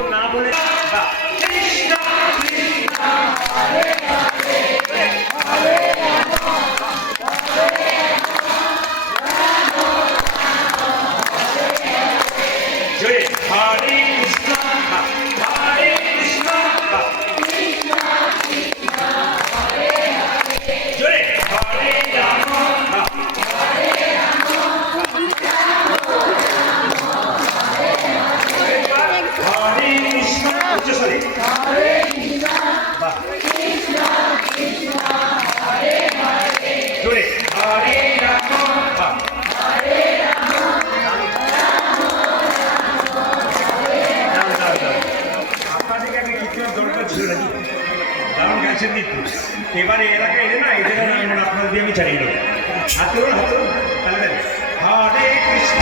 একটু না বলে কৃষ্ণ কৃষ্ণ হরে হরে হরে রাম হরে রাম জয় হরে কৃষ্ণ হরে কৃষ্ণ কৃষ্ণ কৃষ্ণ হরে হরে জয় হরে রাম হরে রাম হরে কৃষ্ণ উচ্চস্বরে হরে কৃষ্ণ কৃষ্ণ কৃষ্ণ হরে হরে জয় হরে রাম হরে রাম আপনাদেরকে আগে কীর্তনের দরকার ছিল নাকি দারুণ গাছের দিক এবারে এলাকা এলে না এদের আপনাদের দিয়ে আমি চালিয়ে দেবো হাতে হাতে তাহলে হরে কৃষ্ণ